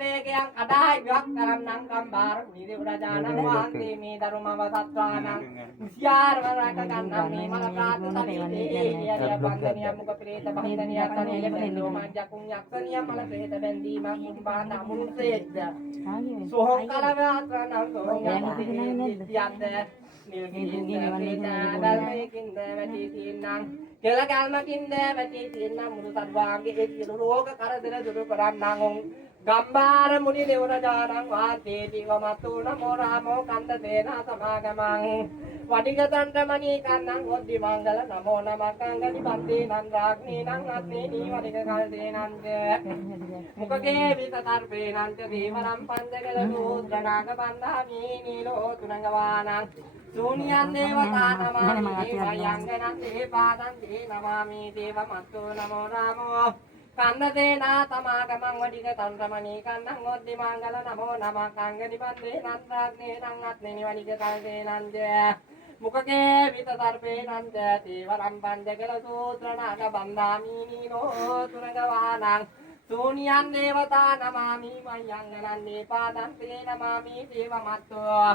වේගයන් කඩා ඉවත් කරන්නම් ගම්බාර කුණිදේව රජාණන් වහන්සේ මේ ධර්මව සත්වානං විස්යාරවරක ගන්නම් මේ මල ප්‍රාර්ථනාවේ එළිය බන්ධනිය මුඛ ප්‍රේත බන්ධනිය කණේ ලෙබෙන්නෝ මංජකුන් යක්ෂණිය මල ප්‍රේත බැඳීම කුම්බාන අමුරුසේද්ද සෝහං කලවත්‍රණං සෝහං යක්ෂියන්ද නිල්ගින්ද ධර්මයකින්ද වැටි තින්නම් කෙල කල්මකින්ද වැටි තින්නම් මුළු සර්වාංගයේ සියලු රෝග කරදර දුරු කරන්නම් ගම්බාර මුනි දේව රජාණන් වහන්සේ දිවමතු නමෝ රාමෝ කන්ද දේනා සමාගමං වඩිගතන්තමනී කන්නං හොද්දි මංගල නමෝ නමක් අංගනි බන්දේ නන් රාග්නේ නං අත්නේ නී වඩිග කල් දේනන්ද මුකගේ විත තර්පේ නන්ත දේවනම් පන්දකල නෝද්‍රනාග බන්දාමි නීලෝ තුනංගවානං සූනියන් දේවතා නමාමි වයංගනන් දේ පාදං දේ නමාමි දේවමතු නමෝ රාමෝ කන්දේනා තමාගමං වඩික තන්ත්‍රමණී කන්නං ඔද්දි මංගල නමෝ නමක් අංගනි බන්දේ නන්දාග්නේ නං අත්නේ නී වඩික කල් දේනන්ද මුකගේ විත තර්පේ නන්ද දේවනම් පන්දකල සූත්‍රනාග බන්දාමි නීලෝ තුනංගවානං සූනියන් දේවතා නමාමි මයංගනන් දේ පාදං තේ නමාමි දේවමත්තෝ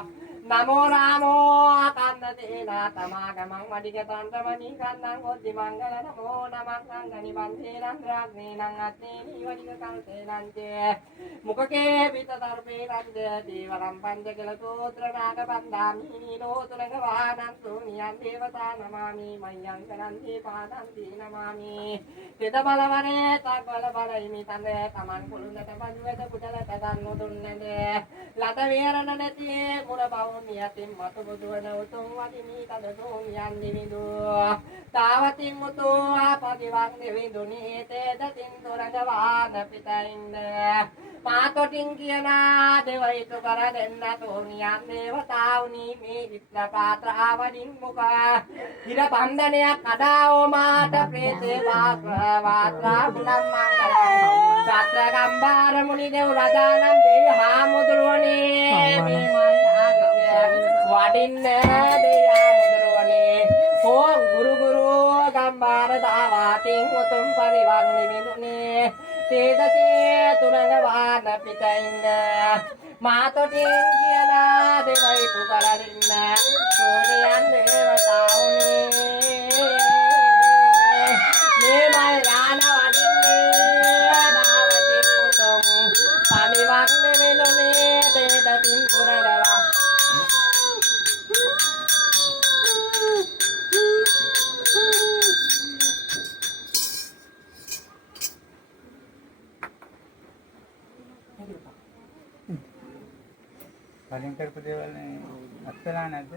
නමෝ රාමෝ කන්දේනා තමාගමං වඩික තන්ත්‍රමණී කන්නං ඔද්දි මංගල නමෝ නමක් අංගනි බන්දේ නන්දාග්නේ නං අත්නේ නී වඩික කල් දේනන්ද මුකගේ විත තර්පේ නන්ද දේවනම් පන්දකල සූත්‍රනාග බන්දාමි නීලෝ තුනංගවානං සූනියන් දේවතා නමාමි මයංගනන් දේ පාදං තේ නමාමි තෙද බලවනේ තග්වල බලයිමි තඳ තමන් කුළුණට බඳුවද කුඩලට ගන්නු දුන්නද ලත වේරණ නැති මුර බවුනියතින් මතු බුදුවන උතුම් වදිනී තද සෝනියන් දිවිදු තාවතින් මුතු ආපදිවන් දිවිදුනි තේදතින් තොරගවාන පිටින්ද පාතොටින් කියනා දෙවයිතු කර දෙන්න තෝනියන් දේවතාවුනි මේ විත්‍ර පාත්‍ර ආවඩින් මුක ඉර බන්ධනයක් කඩාවෝ මාට ප්‍රේතේ වාත්‍රා බුලම් මංගලං සත්‍ර ගම්බාර මුනි දේව රජාණන් දෙවි හාමුදුරුවනේ මේ මල් වඩින්න දෙයා මුදුරුවනේ හෝ ගුරු ගම්බාර දාවාතින් උතුම් පරිවන් නිවිදුනේ තේදතේ තුරංගවාන පිටින්ද මාතොටින් කියලා දෙවයිතු කරරින්න සෝනියන් දේවතාවුනේ මේ මල් යාන වඩින්නේ දාවතින් උතුම් පරිවන් නිවිදුනේ තේදතින් තුරංගවා කලින් කරපු දේවල් නේ අත්දලා නැද්ද?